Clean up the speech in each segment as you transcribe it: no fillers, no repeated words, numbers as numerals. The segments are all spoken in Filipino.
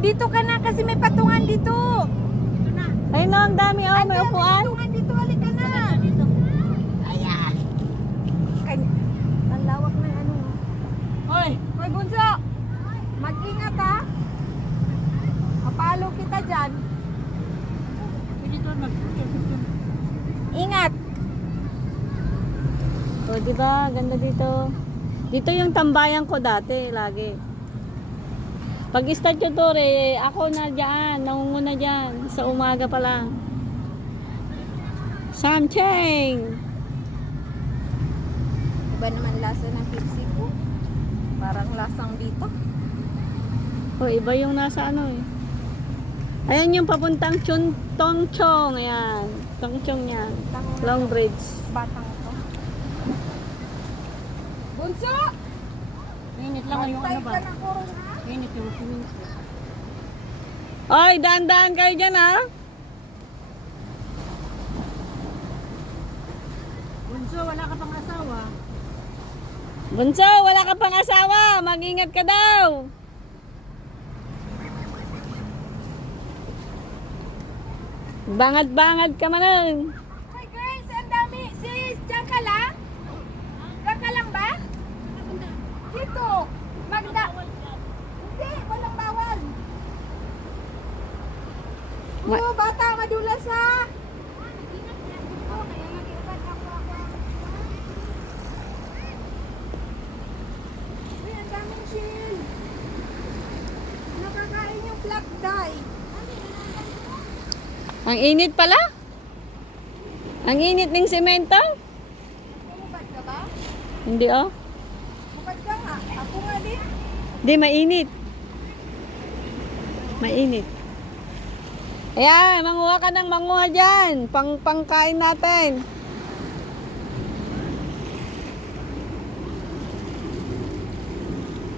Dito ka na kasi may patungan dito. Dito na. Ay no, ang dami oh, may upuan. Patungan dito, halika na. Dito. Ayan. Ang lawak ng ano. Hoy! Hoy, Bunso. Mag-ingat ha. Mapalo kita dyan. Pwede doon mag-picture. Ingat. O, di ba? Ganda dito. Dito yung tambayan ko dati, lagi. Pag start yung tour, ako na dyan, nangunguna dyan, sa umaga pa lang. Samcheng! Iba naman lasa ng Pepsi ko. Parang lasang dito. O, iba yung nasa ano eh. Ayan yung papuntang Tongchong. Ayan. Tongchong yan. Long Bridge. Batang to. Bunso! Init lang yung ano ba? Magtay ka na kurong ha? Init yung swimming pool. Ay, daan-daan kayo dyan ha. Bunso, wala ka pang asawa. Bunso, wala ka pang asawa. Mag-ingat ka daw. Bangad-bangad ka man. Hi girls, ang dami. Sis, dyan ka lang? Dyan ka lang ba? Dito. Magda. Hindi, walang bawal. Oo, bata, madulas ha. Okay, mag-iubat ako. Uy, ang daming chill. Nakakain yung black dye. Ang init pala. Ang init ng semento. Bumubad ka ba? Hindi oh. Bumubad ka nga. Ako nga din. Hindi, mainit. Mainit. Ayan, manguha ka ng manguha dyan. Pangkain natin.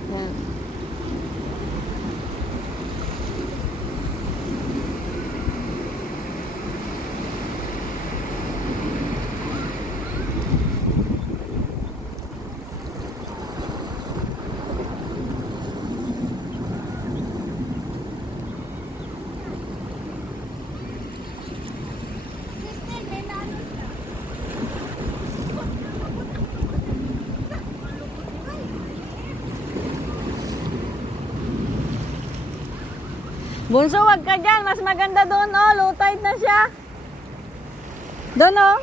Ayan. Sister, may nanon ka. Bunso, wag ka dyan. Mas maganda doon, oh. Low tide na siya. Doon, oh.